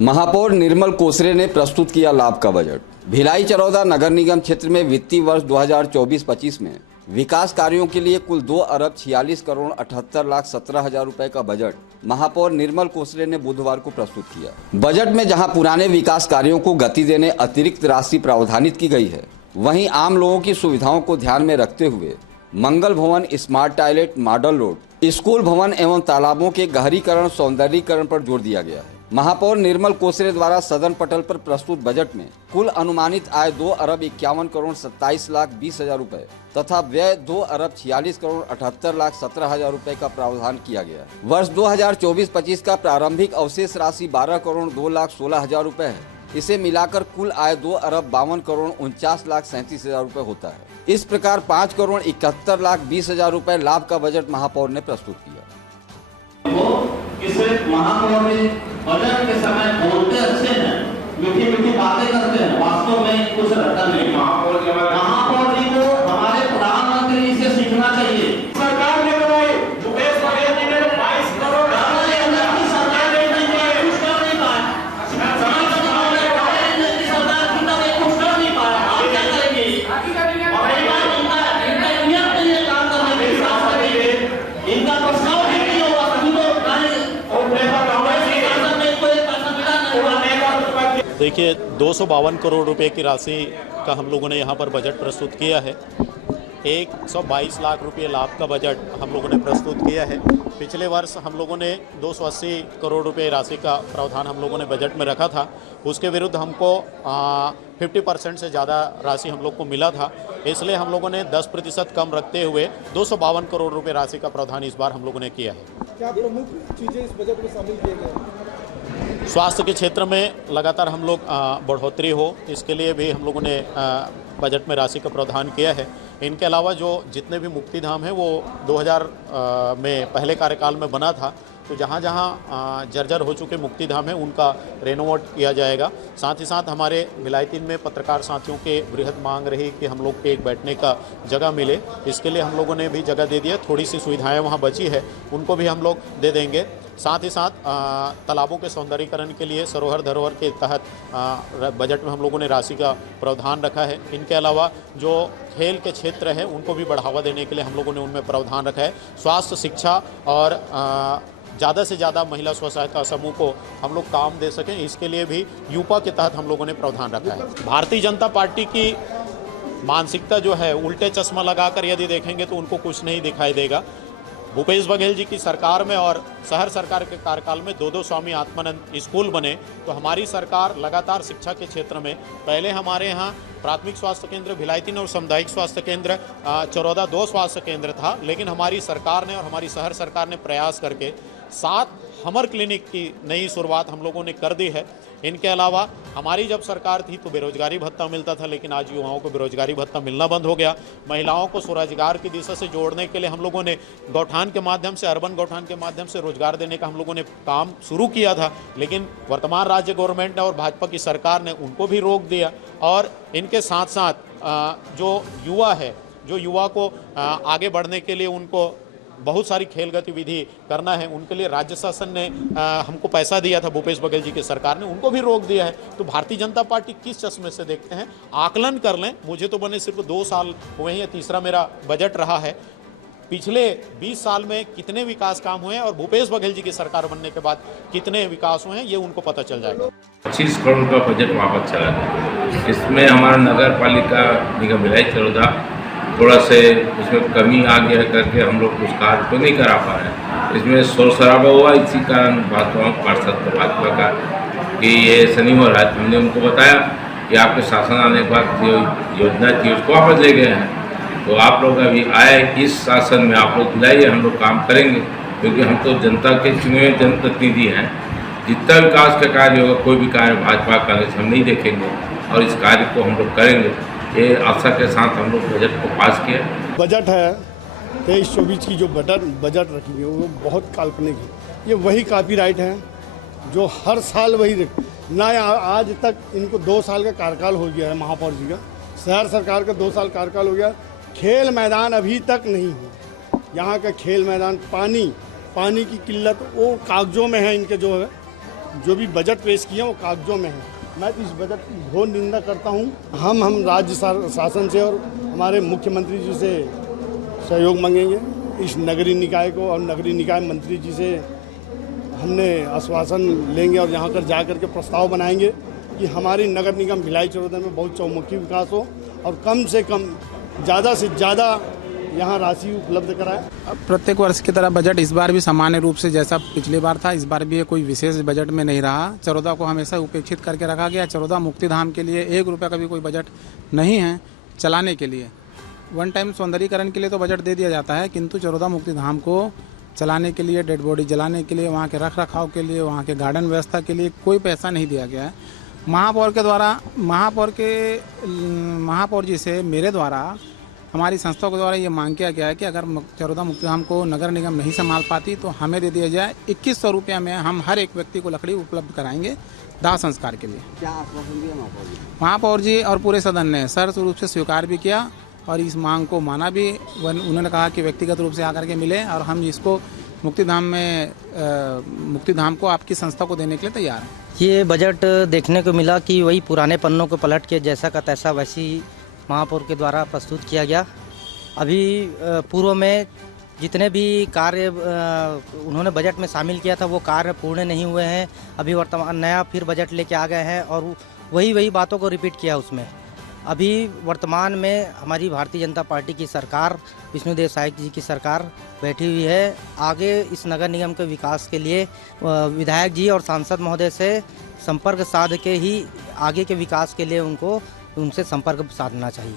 महापौर निर्मल कोसरे ने प्रस्तुत किया लाभ का बजट। भिलाई चरौदा नगर निगम क्षेत्र में वित्तीय वर्ष 2024-25 में विकास कार्यों के लिए कुल 2,46,78,17,000 रुपए का बजट महापौर निर्मल कोसरे ने बुधवार को प्रस्तुत किया। बजट में जहां पुराने विकास कार्यों को गति देने अतिरिक्त राशि प्रावधानित की गई है, वहीं आम लोगों की सुविधाओं को ध्यान में रखते हुए मंगल भवन, smart toilet, model road, school भवन एवं तालाबों के गहरीकरण, सौंदर्यीकरण पर जोर दिया गया है। महापौर निर्मल कोसरे द्वारा सदन पटल पर प्रस्तुत बजट में कुल अनुमानित आय 2,51,27,20,000 रुपए तथा व्यय 2,46,78,17,000 रुपए का प्रावधान किया गया है। वर्ष 2024-25 का प्रारंभिक अवशेष राशि 12,02,16,000 रुपए है। इसे मिलाकर कुल आय 2,52,49,37,000 रुपए होता है। इस प्रकार 5,71,20,000 रुपए लाभ का बजट महापौर ने प्रस्तुत किया। इस महापौर ने बजट के समय बोलते अच्छे हैं, मीठी मीठी बातें करते हैं, वास्तव में कुछ रहता नहीं। महापौर जी को हमारे प्रधानमंत्री जी से सीखना चाहिए। सरकार ने बनाई, भूपेश बघेल जी ने 22 करोड़ देखिए 252 करोड़ रुपए की राशि का हम लोगों ने यहाँ पर बजट प्रस्तुत किया है। 122 लाख रुपए लाभ का बजट हम लोगों ने प्रस्तुत किया है। पिछले वर्ष हम लोगों ने 280 करोड़ रुपए राशि का प्रावधान हम लोगों ने बजट में रखा था। उसके विरुद्ध हमको 50% से ज़्यादा राशि हम लोग को मिला था, इसलिए हम लोगों ने 10% कम रखते हुए 252 करोड़ रुपए राशि का प्रावधान इस बार हम लोगों ने किया है। क्या प्रमुख चीज़ें इस बजट में शामिल किए गए? स्वास्थ्य के क्षेत्र में लगातार हम लोग बढ़ोतरी हो, इसके लिए भी हम लोगों ने बजट में राशि का प्रावधान किया है। इनके अलावा जो जितने भी मुक्ति धाम है वो 2000 में पहले कार्यकाल में बना था, तो जहाँ जहाँ जर्जर हो चुके मुक्ति धाम है उनका रेनोवेट किया जाएगा। साथ ही साथ हमारे भिलाई 3 में पत्रकार साथियों के बृहद मांग रही कि हम लोग के एक बैठने का जगह मिले, इसके लिए हम लोगों ने भी जगह दे दिया। थोड़ी सी सुविधाएं वहाँ बची है, उनको भी हम लोग दे देंगे। साथ ही साथ तालाबों के सौंदर्यीकरण के लिए सरोवर धरोहर के तहत बजट में हम लोगों ने राशि का प्रावधान रखा है। इनके अलावा जो खेल के क्षेत्र है उनको भी बढ़ावा देने के लिए हम लोगों ने उनमें प्रावधान रखा है। स्वास्थ्य, शिक्षा और ज़्यादा से ज़्यादा महिला स्व सहायता समूह को हम लोग काम दे सकें, इसके लिए भी यूपा के तहत हम लोगों ने प्रावधान रखा है। भारतीय जनता पार्टी की मानसिकता जो है, उल्टे चश्मा लगाकर यदि देखेंगे तो उनको कुछ नहीं दिखाई देगा। भूपेश बघेल जी की सरकार में और शहर सरकार के कार्यकाल में 2 स्वामी आत्मानंद स्कूल बने, तो हमारी सरकार लगातार शिक्षा के क्षेत्र में पहले हमारे यहाँ प्राथमिक स्वास्थ्य केंद्र भिलाई 3 और सामुदायिक स्वास्थ्य केंद्र चरौदा 2 स्वास्थ्य केंद्र था, लेकिन हमारी सरकार ने और हमारी शहर सरकार ने प्रयास करके 7 हमर क्लिनिक की नई शुरुआत हम लोगों ने कर दी है। इनके अलावा हमारी जब सरकार थी तो बेरोजगारी भत्ता मिलता था, लेकिन आज युवाओं को बेरोजगारी भत्ता मिलना बंद हो गया। महिलाओं को स्वरोजगार की दिशा से जोड़ने के लिए हम लोगों ने गौठान के माध्यम से, अर्बन गौठान के माध्यम से रोजगार देने का हम लोगों ने काम शुरू किया था, लेकिन वर्तमान राज्य गवर्नमेंट ने और भाजपा की सरकार ने उनको भी रोक दिया। और इनके साथ साथ जो युवा है, जो युवा को आगे बढ़ने के लिए उनको बहुत सारी खेल गतिविधि करना है, उनके लिए राज्य शासन ने हमको पैसा दिया था, भूपेश बघेल जी की सरकार ने, उनको भी रोक दिया है। तो भारतीय जनता पार्टी किस चश्मे से देखते हैं, आकलन कर लें। मुझे तो बने सिर्फ 2 साल हुए हैं, तीसरा मेरा बजट रहा है। पिछले 20 साल में कितने विकास काम हुए हैं और भूपेश बघेल जी की सरकार बनने के बाद कितने विकास हुए हैं, ये उनको पता चल जाएगा। 25 करोड़ का बजट वापस चला गया। इसमें हमारा नगर पालिका निगम भिलाई चरौदा थोड़ा से उसमें कमी आ गया करके हम लोग उस कार्य को नहीं करा पा रहे हैं। इसमें शोर शराबा हुआ, इसी कारण भाजपा पार्षद को भाजपा का कि ये शनिवार रात हमने उनको बताया कि आपके शासन आने के बाद जो योजना थी उसको वापस ले गए हैं, तो आप लोग अभी आए इस शासन में आप लोग दिलाइए, हम लोग काम करेंगे, क्योंकि हम तो जनता के चुने हुए जनप्रतिनिधि हैं। जितना विकास का कार्य होगा, कोई भी कार्य भाजपा कांग्रेस हम नहीं देखेंगे और इस कार्य को हम लोग करेंगे। ये आशा के साथ हम लोग बजट को पास किया। बजट है 23-24 की जो बजट रखी हुई है वो बहुत काल्पनिक है। ये वही कॉपीराइट है जो हर साल वही ना, आज तक इनको 2 साल का कार्यकाल हो गया है महापौर जी का, शहर सरकार का 2 साल कार्यकाल हो गया। खेल मैदान अभी तक नहीं हुआ। यहाँ का खेल मैदान, पानी की किल्लत वो कागजों में है इनके जो है जो भी बजट पेश किए हैं वो कागजों में है। मैं इस बजट की घोर निंदा करता हूँ। हम राज्य शासन से और हमारे मुख्यमंत्री जी से सहयोग मांगेंगे इस नगरीय निकाय को, और नगरीय निकाय मंत्री जी से हमने आश्वासन लेंगे और यहाँ कर जा कर के प्रस्ताव बनाएंगे कि हमारी नगर निगम भिलाई चरोदा में बहुत चौमुखी विकास हो और कम से कम ज़्यादा से ज़्यादा यहाँ राशि उपलब्ध कराए। प्रत्येक वर्ष की तरह बजट इस बार भी सामान्य रूप से जैसा पिछली बार था, इस बार भी कोई विशेष बजट में नहीं रहा। चरोदा को हमेशा उपेक्षित करके रखा गया। चरोदा मुक्तिधाम के लिए 1 रुपये का भी कोई बजट नहीं है चलाने के लिए। वन टाइम सौंदर्यीकरण के लिए तो बजट दे दिया जाता है, किंतु चरोदा मुक्तिधाम को चलाने के लिए, डेड बॉडी जलाने के लिए, वहाँ के रख रखाव के लिए, वहाँ के गार्डन व्यवस्था के लिए कोई पैसा नहीं दिया गया है। महापौर के द्वारा महापौर जी से मेरे द्वारा हमारी संस्था के द्वारा ये मांग किया गया है कि अगर चरोदा मुक्तिधाम को नगर निगम नहीं संभाल पाती तो हमें दे दिया जाए। 2100 रुपये में हम हर एक व्यक्ति को लकड़ी उपलब्ध कराएंगे दाह संस्कार के लिए। क्या आश्वासन दिया महापौर जी और पूरे सदन ने सरल रूप से स्वीकार भी किया और इस मांग को माना भी। उन्होंने कहा कि व्यक्तिगत रूप से आकर के मिले और हम इसको मुक्तिधाम को आपकी संस्था को देने के लिए तैयार हैं। ये बजट देखने को मिला कि वही पुराने पन्नों को पलट के जैसा का तैसा वैसी महापौर के द्वारा प्रस्तुत किया गया। अभी पूर्व में जितने भी कार्य उन्होंने बजट में शामिल किया था वो कार्य पूर्ण नहीं हुए हैं। अभी वर्तमान नया फिर बजट लेके आ गए हैं और वही बातों को रिपीट किया उसमें। अभी वर्तमान में हमारी भारतीय जनता पार्टी की सरकार, विष्णुदेव साय जी की सरकार बैठी हुई है। आगे इस नगर निगम के विकास के लिए विधायक जी और सांसद महोदय से संपर्क साध के ही आगे के विकास के लिए उनसे संपर्क साधना चाहिए।